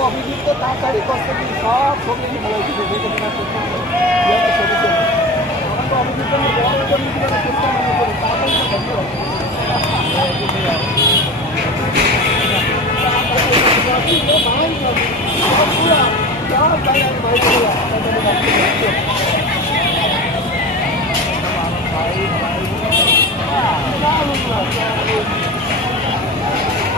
অভিযুক্ত তাড়াতাড়ি কষ্টটি সব ছবি অভিযুক্ত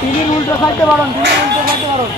তিনি উল্টো খাইতে পারেন তিনি উল্টো খাইতে পারেন